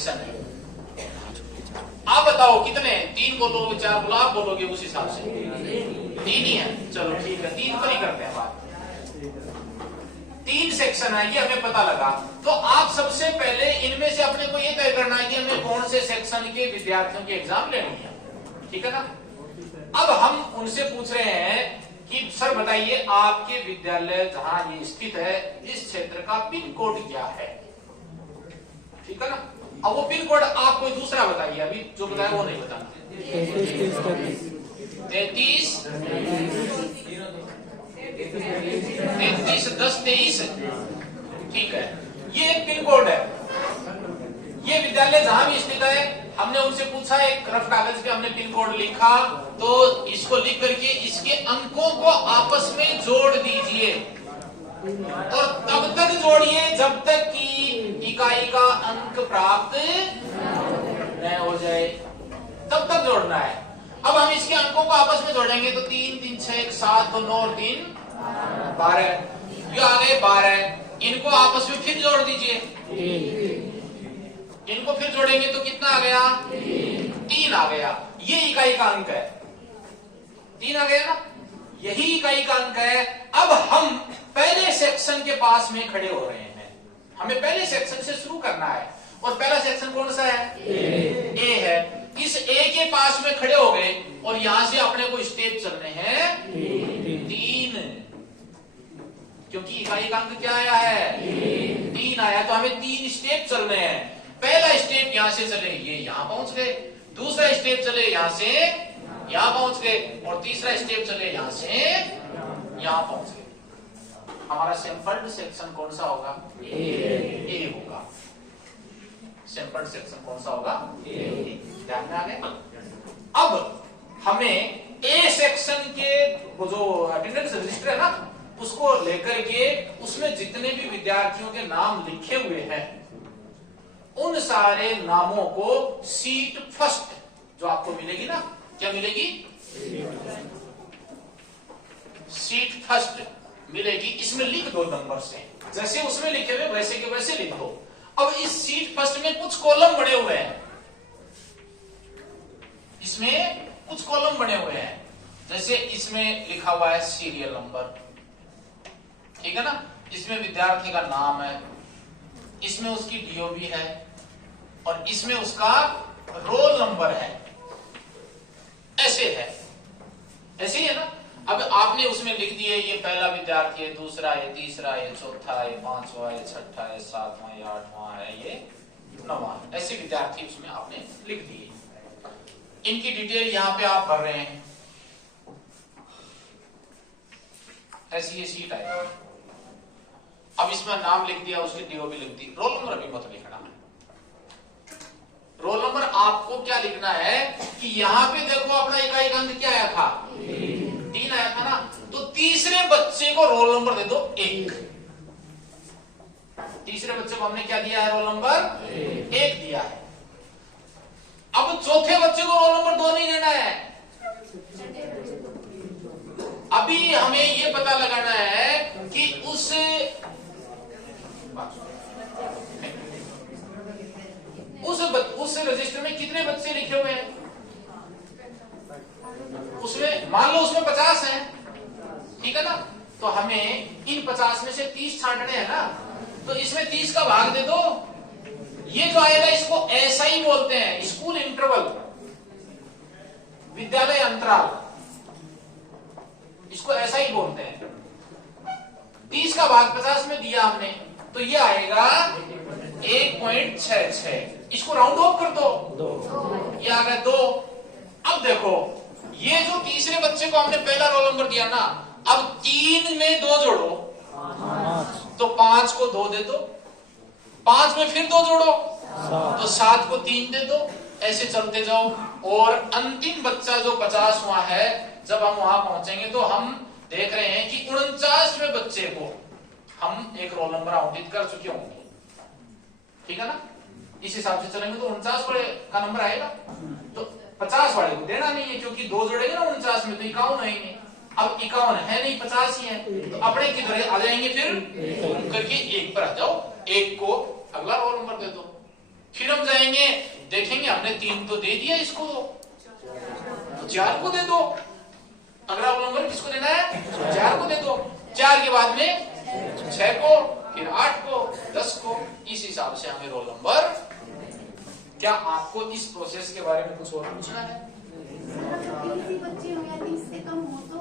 Section है। आप बताओ कितने, 3 बोलोगे 4 बोलो, आप बोलोगे उस हिसाब से 3 ही है। चलो ठीक है, 3 पर ही करते हैं बात। 3 सेक्शन है, ये हमें पता लगा। तो आप सबसे पहले इनमें से अपने को ये तय करना है कि हमें कौन से सेक्शन के विद्यार्थियों की एग्जाम लेनी है, ठीक है ना। अब हम उनसे पूछ रहे हैं कि सर बताइए आपके विद्यालय जहां ये स्थित है, इस क्षेत्र का पिन कोड क्या है, ठीक है ना। अब वो पिन कोड आप कोई दूसरा बताइए, अभी जो बताया वो नहीं बताना। 33 10 23, ठीक है, ये एक पिन कोड है। ये विद्यालय जहां भी स्थित है, हमने उनसे पूछा, एक रफ कागज पे हमने पिन कोड लिखा, तो इसको लिख करके इसके अंकों को आपस में जोड़ दीजिए और तब तक जोड़िए जब तक कि इकाई का अंक प्राप्त न हो जाए, तब तक जोड़ना है। अब हम इसके अंकों को आपस में जोड़ेंगे तो 3 3 6 1 7 2 9 और 3 12, ये आ गए 12। इनको आपस में फिर जोड़ दीजिए, इनको फिर जोड़ेंगे तो कितना आ गया, 3 आ गया। ये इकाई का अंक है, 3 आ गया ना, यही इकाई का अंक है। अब हम पहले सेक्शन के पास में खड़े हो रहे हैं, हमें पहले सेक्शन से शुरू करना है। और पहला सेक्शन कौन सा है, ए है। इस ए के पास में खड़े हो गए और यहां से अपने को स्टेप चलने हैं 3, क्योंकि इकाई का अंक क्या आया है, 3 आया, तो हमें 3 स्टेप चलने हैं। पहला स्टेप यहां से चले, ये यहां पहुंच गए, दूसरा स्टेप चले यहां से यहां पहुंच गए, और तीसरा स्टेप चले यहां से यहां पहुंच गए। हमारा सैंपल्ड सेक्शन कौन सा होगा, ए होगा। सैंपल्ड सेक्शन कौन सा होगा, ए। ध्यान में आ गया। अब हमें ए सेक्शन के जो अटेंडेंस रजिस्टर है ना, उसको लेकर के उसमें जितने भी विद्यार्थियों के नाम लिखे हुए हैं, उन सारे नामों को सीट फर्स्ट जो आपको मिलेगी ना, क्या मिलेगी, सीट फर्स्ट मिलेगी, इसमें लिख दो नंबर से, जैसे उसमें लिखे हुए वैसे के वैसे लिख दो। अब इस सीट फर्स्ट में कुछ कॉलम बने हुए हैं, इसमें कुछ कॉलम बने हुए हैं, जैसे इसमें लिखा हुआ है सीरियल नंबर, ठीक है ना, इसमें विद्यार्थी का नाम है, इसमें उसकी डीओबी है, और इसमें उसका रोल नंबर है, ऐसे है, ऐसे ही है ना। अब आपने उसमें लिख दिए ये पहला विद्यार्थी है, दूसरा है, तीसरा है, चौथा है, 5वां है, 6ठा है, 7वां, 8वां है, ये 9वां, ऐसे विद्यार्थी उसमें आपने लिख दिए। इनकी डिटेल यहां पे आप भर रहे हैं, ऐसी ये सीट आएगी। अब इसमें नाम लिख दिया, उसकी डीओबी लिख दी, रोल नंबर अभी मत लिखना है। रोल नंबर आपको क्या लिखना है कि यहां पे देखो अपना इकाई का अंक क्या आया था, 3 आया था ना, तो तीसरे बच्चे को रोल नंबर दे दो 1। तीसरे बच्चे को हमने क्या दिया है, रोल नंबर 1 दिया है। अब चौथे बच्चे को रोल नंबर 2 नहीं देना है। अभी हमें ये पता लगाना है कि उस रजिस्टर में कितने बच्चे लिखे हुए हैं, उसमें मान लो उसमें 50 हैं, ठीक है ना, तो हमें इन 50 में से 30 छांटने हैं ना, तो इसमें 30 का भाग दे दो। ये जो आएगा इसको ऐसा ही बोलते हैं, स्कूल इंटरवल, विद्यालय अंतराल, इसको ऐसा ही बोलते हैं। 30 का भाग 50 में दिया हमने, तो ये आएगा 1.66। इसको राउंड ऑफ कर दो, ये आ गया 2। अब देखो ये जो तीसरे बच्चे को हमने पहला रोल नंबर दिया ना, अब 3 में 2 जोड़ो तो 5 को 2 दे दो, 5 में फिर 2 जोड़ो तो 7 को 3 दे दो, ऐसे चलते जाओ। और अंतिम बच्चा जो 50वां है, जब हम वहां पहुंचेंगे तो हम देख रहे हैं कि 49वें बच्चे को हम एक रोल नंबर आवंटित कर चुके होंगे, ठीक है ना। इस हिसाब से चलेंगे तो 49 वाले का नंबर आएगा, तो 50 वाले को देना नहीं है, क्योंकि 2 जोड़ेंगे ना 49 में तो 51 आएंगे। अब 51 है नहीं, 50 ही है, तो अपने किधर आ जाएंगे, फिर करके 1 पर आ जाओ, 1 को अगला रोल नंबर दे दो। फिर हम जाएंगे देखेंगे हमने 3 तो दे दिया इसको, तो 4 को दे दो। अगला रोल नंबर किसको देना है? 4 को दे दो। 4 के बाद में 6 को, फिर 8 को, 10 को, इस हिसाब से हमें रोल नंबर। क्या आपको इस प्रोसेस के बारे में कुछ और पूछना है? बच्चे हो या 30 से कम हो तो